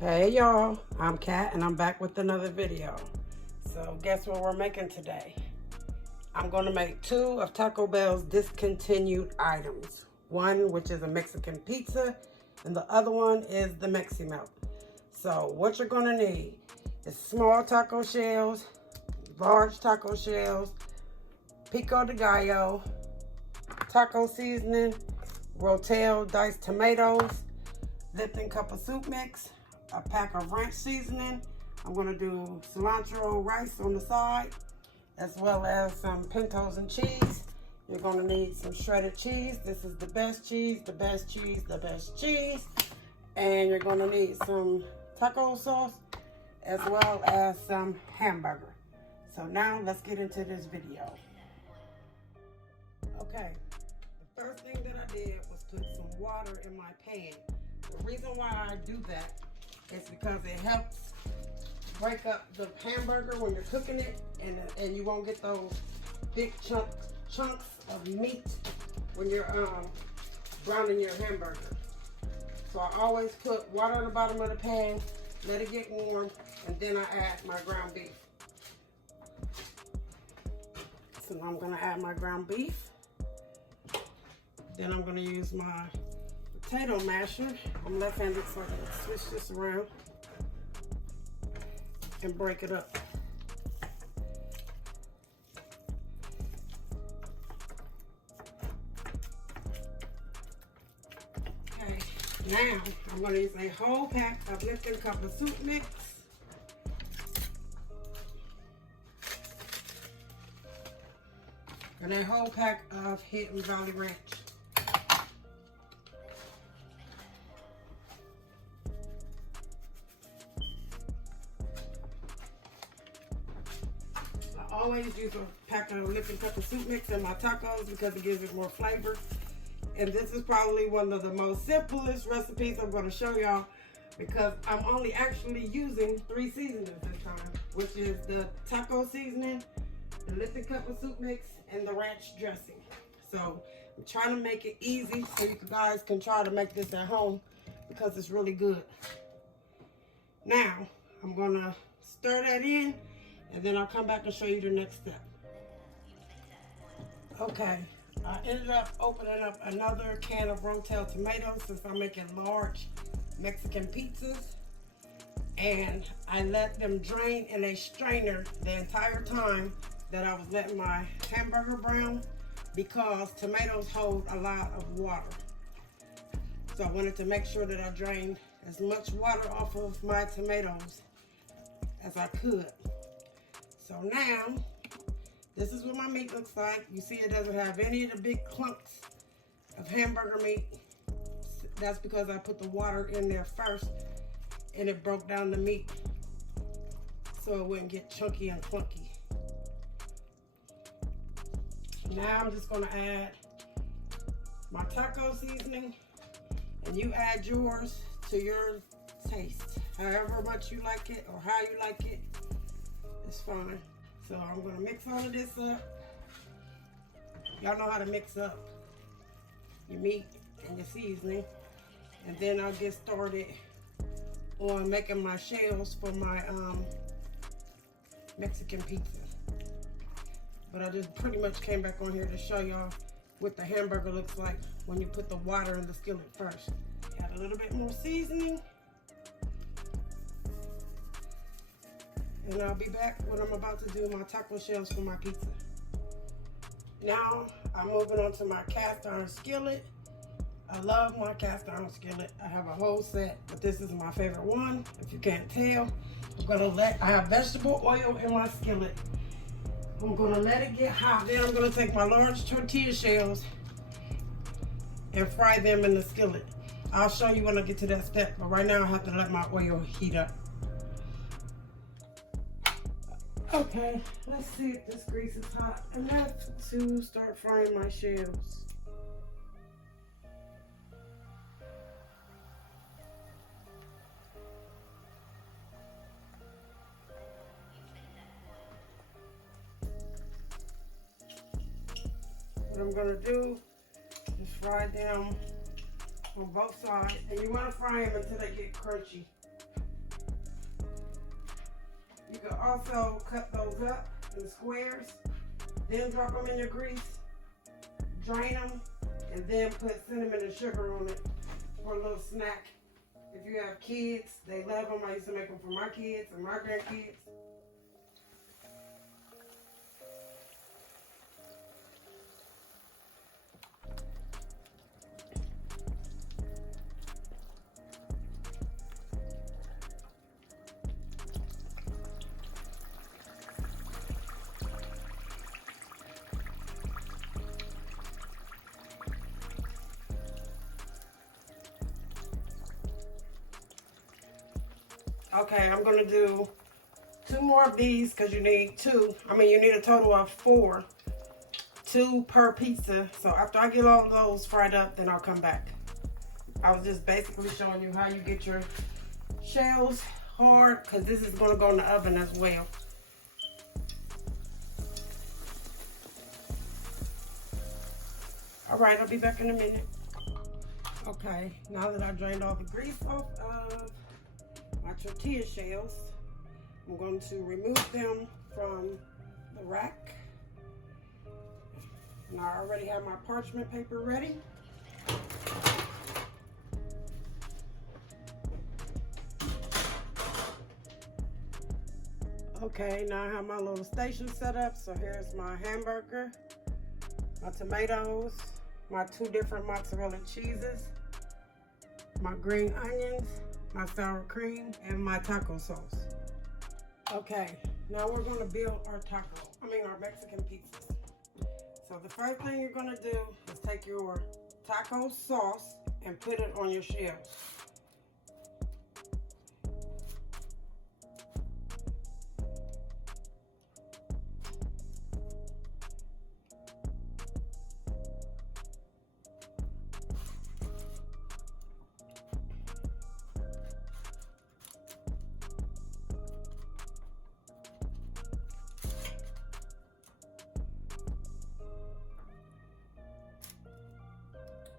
Hey y'all, I'm Kat and I'm back with another video. So guess what we're making today? I'm gonna make two of Taco Bell's discontinued items. One which is a Mexican pizza and the other one is the Mexi melt. So what you're gonna need is small taco shells, large taco shells, pico de gallo, taco seasoning, Rotel diced tomatoes, Lipton cup of soup mix, a pack of ranch seasoning. I'm gonna do cilantro rice on the side, as well as some pintos and cheese. You're gonna need some shredded cheese. This is the best cheese, the best cheese, the best cheese. And you're gonna need some taco sauce, as well as some hamburger. So now let's get into this video. Okay, the first thing that I did was put some water in my pan. The reason why I do that is because it helps break up the hamburger when you're cooking it, and you won't get those big chunks of meat when you're browning your hamburger. So I always put water on the bottom of the pan, let it get warm, and then I add my ground beef. So now I'm gonna add my ground beef. Then I'm gonna use my potato masher. I'm left-handed, so I can switch this around and break it up. Okay, now I'm going to use a whole pack of Lipton cup of soup mix. And a whole pack of Hidden Valley Ranch. I always use a pack of Lipton cup of soup mix in my tacos because it gives it more flavor. And this is probably one of the most simplest recipes I'm going to show y'all, because I'm only actually using 3 seasonings this time, which is the taco seasoning, the Lipton cup of soup mix, and the ranch dressing. So I'm trying to make it easy so you guys can try to make this at home, because it's really good. Now I'm going to stir that in, and then I'll come back and show you the next step. Okay, I ended up opening up another can of Rotel tomatoes since I'm making large Mexican pizzas. And I let them drain in a strainer the entire time that I was letting my hamburger brown, because tomatoes hold a lot of water. So I wanted to make sure that I drained as much water off of my tomatoes as I could. So now, this is what my meat looks like. You see it doesn't have any of the big clumps of hamburger meat. That's because I put the water in there first and it broke down the meat so it wouldn't get chunky and clunky. Now I'm just gonna add my taco seasoning, and you add yours to your taste. However much you like it or how you like it, it's fine. So I'm gonna mix all of this up. Y'all know how to mix up your meat and your seasoning. And then I'll get started on making my shells for my Mexican pizza. But I just pretty much came back on here to show y'all what the hamburger looks like when you put the water in the skillet first. Add a little bit more seasoning. And I'll be back when I'm about to do my taco shells for my pizza. Now I'm moving on to my cast iron skillet. I love my cast iron skillet. I have a whole set, but this is my favorite one. If you can't tell, I have vegetable oil in my skillet. I'm gonna let it get hot. Then I'm gonna take my large tortilla shells and fry them in the skillet. I'll show you when I get to that step, but right now I have to let my oil heat up. Okay, let's see if this grease is hot enough to start frying my shells. What I'm gonna do is fry them on both sides, and you want to fry them until they get crunchy. also cut those up in squares, then drop them in your grease, drain them, and then put cinnamon and sugar on it for a little snack. If you have kids, they love them. I used to make them for my kids and my grandkids. Okay, I'm gonna do 2 more of these because you need 2. You need a total of 4. 2 per pizza. So after I get all those fried up, then I'll come back. I was just basically showing you how you get your shells hard, because this is gonna go in the oven as well. All right, I'll be back in a minute. Okay, now that I drained all the grease off of my tortilla shells, I'm going to remove them from the rack. And I already have my parchment paper ready. Okay, now I have my little station set up. So here's my hamburger, my tomatoes, my 2 different mozzarella cheeses, my green onions, my sour cream, and my taco sauce. Okay, now we're gonna build our our Mexican pizzas. So the first thing you're gonna do is take your taco sauce and put it on your shells.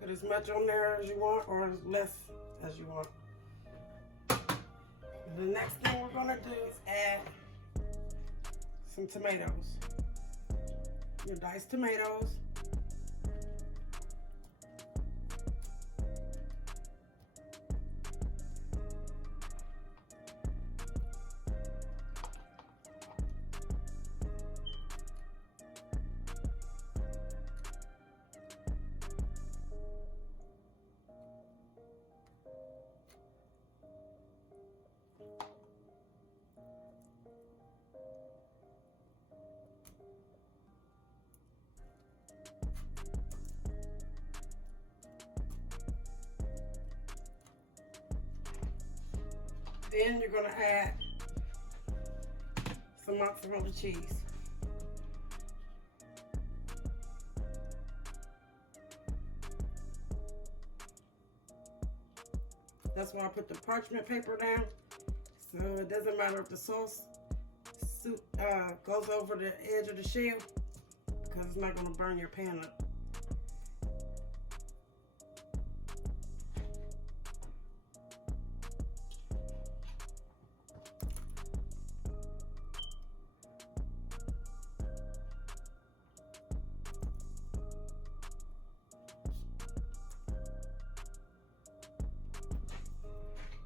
Put as much on there as you want or as less as you want. The next thing we're gonna do is add some tomatoes. Your diced tomatoes. Then you're gonna add some mozzarella cheese. That's why I put the parchment paper down, so it doesn't matter if the sauce goes over the edge of the shell, because it's not gonna burn your pan up.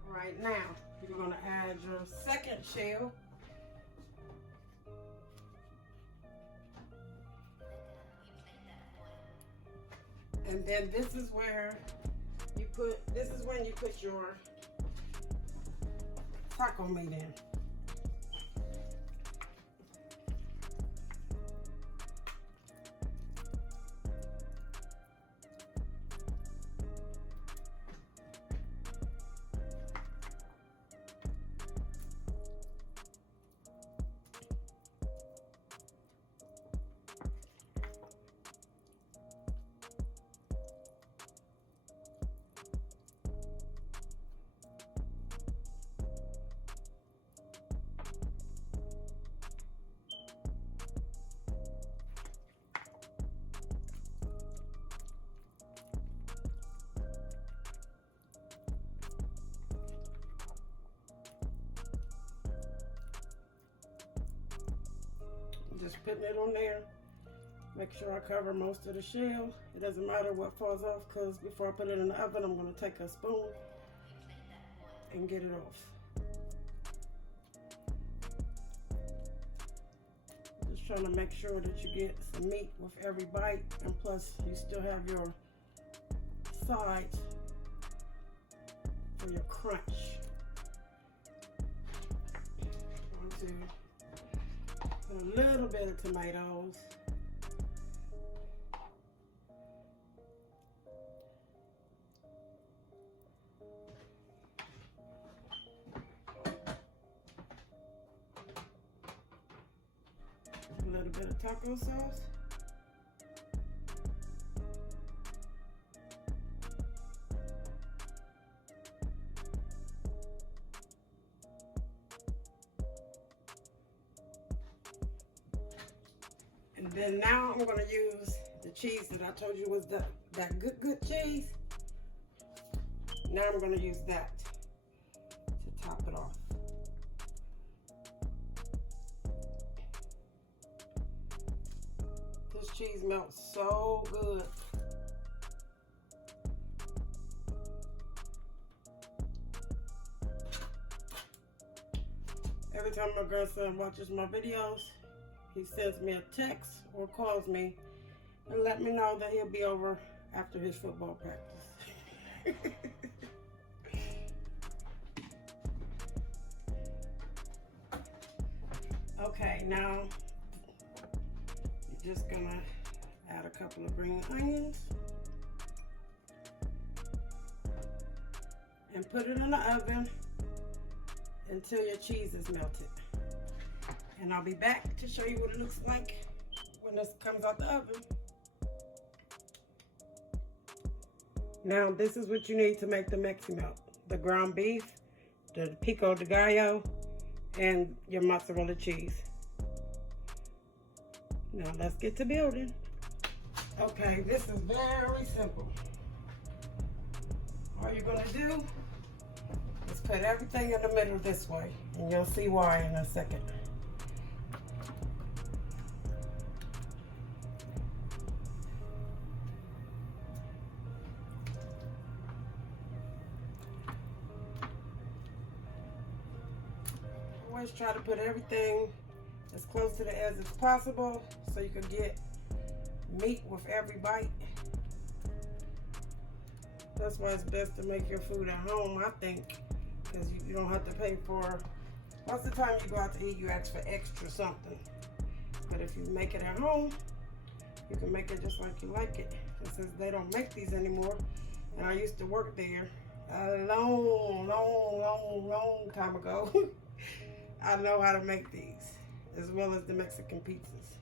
Right now, you're going to add your second shell. And then this is when you put your taco meat in. just putting it on there. Make sure I cover most of the shell. It doesn't matter what falls off, because before I put it in the oven, I'm going to take a spoon and get it off. Just trying to make sure that you get some meat with every bite, and plus you still have your sides for your crunch. I'm going to put a little bit of tomatoes. A little bit of taco sauce. And then now I'm going to use the cheese that I told you was that good cheese. Now I'm going to use that to top it off. This cheese melts so good. Every time my grandson watches my videos, he sends me a text or calls me and let me know that he'll be over after his football practice. Okay, now you're just gonna add a couple of green onions and put it in the oven until your cheese is melted. And I'll be back to show you what it looks like when this comes out the oven. Now this is what you need to make the Mexi melt. The ground beef, the pico de gallo, and your mozzarella cheese. Now let's get to building. Okay, this is very simple. All you're gonna do is put everything in the middle this way, and you'll see why in a second. Always try to put everything as close to the edge as possible so you can get meat with every bite. That's why it's best to make your food at home, I think, because you don't have to pay for, most of the time you go out to eat, you ask for extra something. But if you make it at home, you can make it just like you like it. And since they don't make these anymore, and I used to work there a long time ago, I know how to make these, as well as the Mexican pizzas.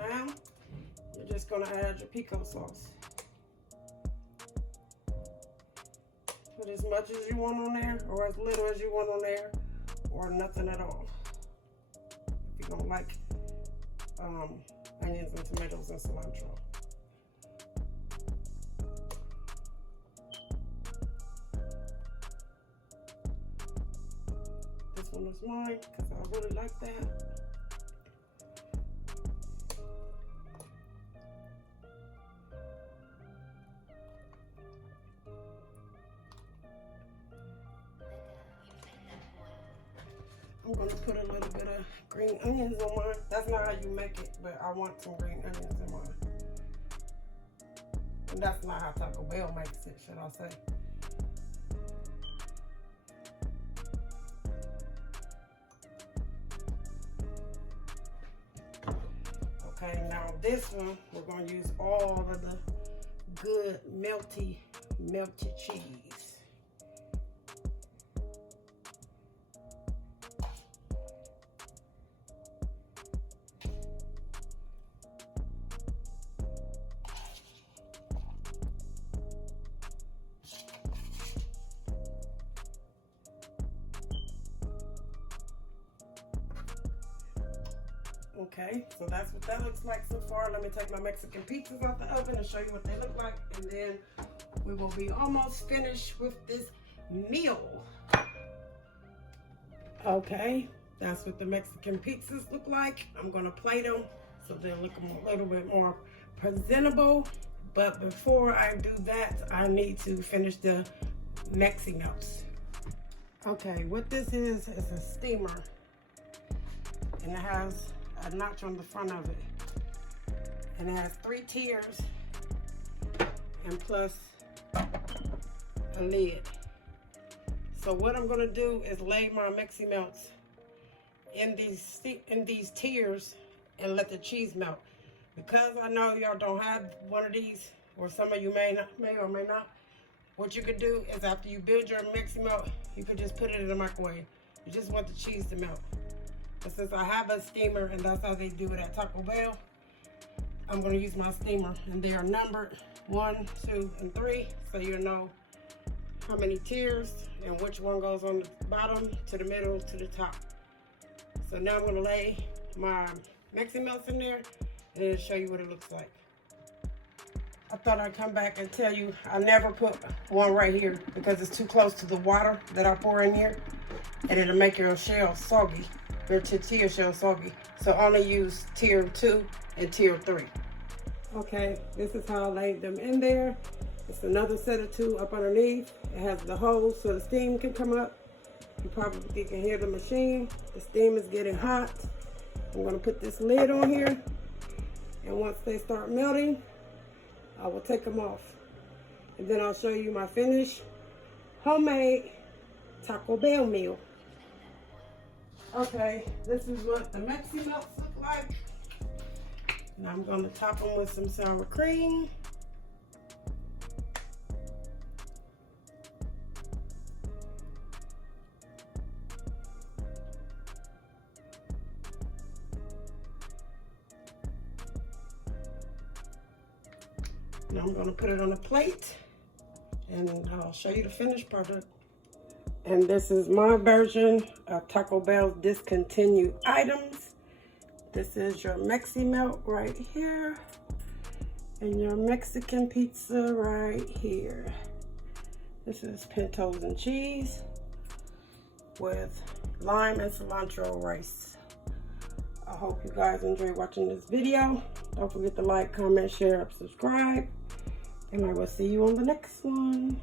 Now, you're just gonna add your pico sauce. Put as much as you want on there, or as little as you want on there, or nothing at all. If you don't like onions and tomatoes and cilantro. This one is mine because I really like that. I'm gonna put a little bit of green onions on mine. That's not how you make it, but I want some green onions in mine. And that's not how Taco Bell makes it, should I say. Okay, now this one, we're gonna use all of the good melty cheese. Okay, so that's what that looks like so far. Let me take my Mexican pizzas out the oven and show you what they look like, and then we will be almost finished with this meal. Okay, that's what the Mexican pizzas look like. I'm gonna plate them so they look a little bit more presentable. But before I do that, I need to finish the Mexi melts. Okay, what this is a steamer, and it has a notch on the front of it, and it has 3 tiers and plus a lid. So what I'm gonna do is lay my Mexi melts in these tiers and let the cheese melt. Because I know y'all don't have one of these, or some of you may or may not, what you could do is after you build your Mexi melt, you could just put it in the microwave. You just want the cheese to melt. But since I have a steamer, and that's how they do it at Taco Bell, I'm gonna use my steamer, and they are numbered 1, 2, and 3, so you know how many tiers and which one goes on the bottom to the middle to the top. So now I'm gonna lay my Mexi melts in there and it'll show you what it looks like. I thought I'd come back and tell you I never put one right here because it's too close to the water that I pour in here, and it'll make your shell soggy, your tortilla shell soggy. So only use tier 2 and tier 3. Okay, this is how I laid them in there. It's another set of 2 up underneath. It has the holes so the steam can come up. You probably can hear the machine. The steam is getting hot. I'm gonna put this lid on here, and once they start melting, I will take them off. And then I'll show you my finished homemade Taco Bell meal. Okay, this is what the Mexi melts look like. And I'm gonna top them with some sour cream. Now I'm gonna put it on a plate and I'll show you the finished product. And this is my version of Taco Bell's discontinued items. This is your Mexi melt right here and your Mexican pizza right here. This is pintos and cheese with lime and cilantro rice. I hope you guys enjoy watching this video. Don't forget to like, comment, share, and subscribe. And I will see you on the next one.